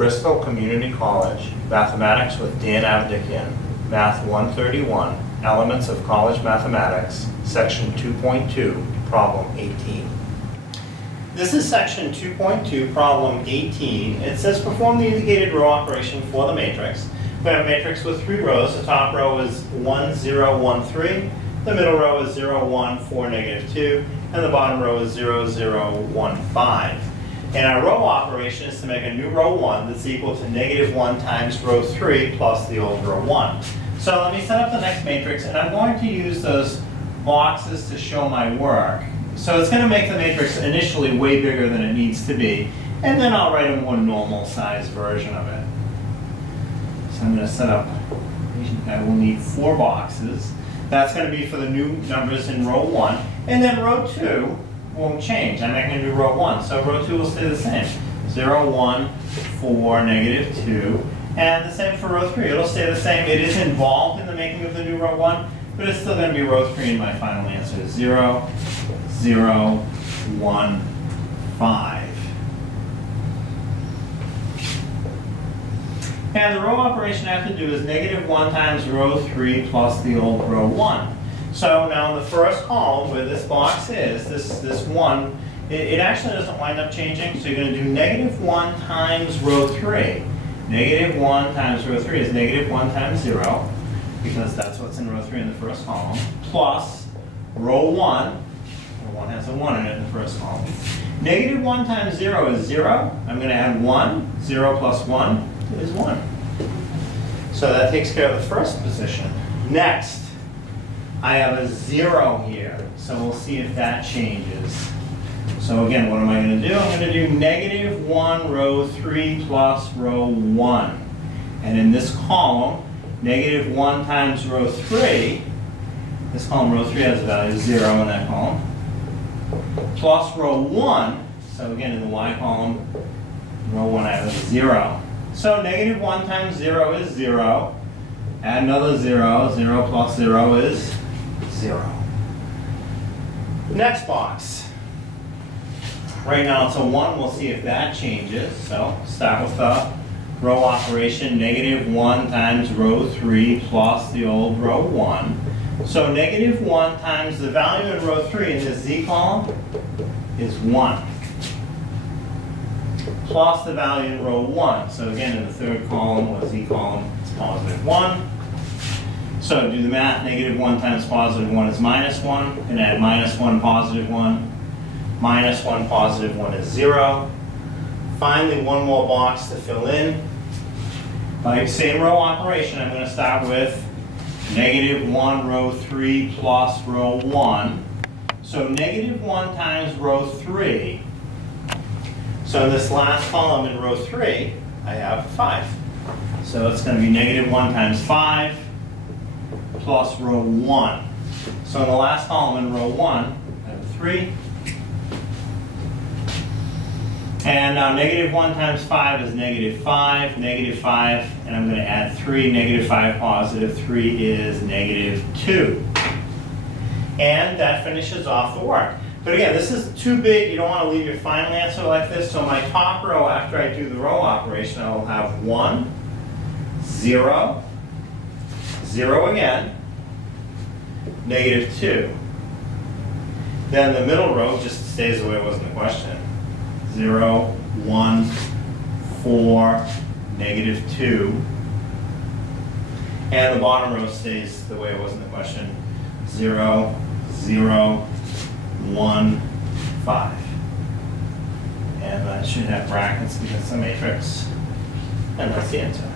Bristol Community College, Mathematics with Dan Avedikian, Math 131, Elements of College Mathematics, Section 2.2, Problem 18. This is Section 2.2, Problem 18. It says perform the indicated row operation for the matrix. We have a matrix with 3 rows. The top row is 1, 0, 1, 3. The middle row is 0, 1, 4, negative 2. And the bottom row is 0, 0, 1, 5. And our row operation is to make a new row 1 that's equal to negative 1 times row 3 plus the old row 1. So let me set up the next matrix, and I'm going to use those boxes to show my work. So it's going to make the matrix initially way bigger than it needs to be, and then I'll write a more normal sized version of it. So I'm going to set up, I will need 4 boxes. That's going to be for the new numbers in row 1, and then row 2 won't change. I'm making a new row 1, so row 2 will stay the same. 0, 1, 4, negative 2, and the same for row 3. It'll stay the same. It is involved in the making of the new row 1, but it's still going to be row 3, and my final answer is 0, 0, 1, 5. And the row operation I have to do is negative 1 times row 3 plus the old row 1. So now in the first column where this box is, this 1, it actually doesn't wind up changing. So you're going to do negative 1 times row 3. Negative 1 times row 3 is negative 1 times 0, because that's what's in row 3 in the first column, plus row 1. Row 1 has a 1 in it in the first column. Negative 1 times 0 is 0. I'm going to add 1. 0 plus 1 is 1. So that takes care of the first position. Next, I have a 0 here, so we'll see if that changes. So again, what am I going to do? I'm going to do negative 1 row 3 plus row 1. And in this column, negative 1 times row 3, this column, row 3 has a value of 0 in that column, plus row 1, so again in the y column, row 1 I have a 0. So negative 1 times 0 is 0. Add another 0. 0 plus 0 is 0. Next box. Right now it's a 1. We'll see if that changes. So start with the row operation. Negative 1 times row 3 plus the old row 1. So negative 1 times the value in row 3 in this z column is 1. Plus the value in row 1. So again, in the third column, or z column, it's positive 1. So do the math. Negative 1 times positive 1 is minus 1. And add minus 1, positive 1. Minus 1, positive 1 is 0. Finally, one more box to fill in. By same row operation, I'm going to start with negative 1 row 3 plus row 1. So negative 1 times row 3. So in this last column in row 3, I have 5. So it's going to be negative 1 times 5 plus row 1. So in the last column in row 1, I have 3. And now negative 1 times 5 is negative 5, and I'm going to add 3. Negative 5 positive 3 is negative 2. And that finishes off the work. But again, this is too big. You don't want to leave your final answer like this. So my top row, after I do the row operation, I will have 1, 0, 0 again, negative 2. Then the middle row just stays the way it was in the question. 0, 1, 4, negative 2. And the bottom row stays the way it was in the question. 0, 0, 1, 5. And that should have brackets because it's a matrix. And that's the answer.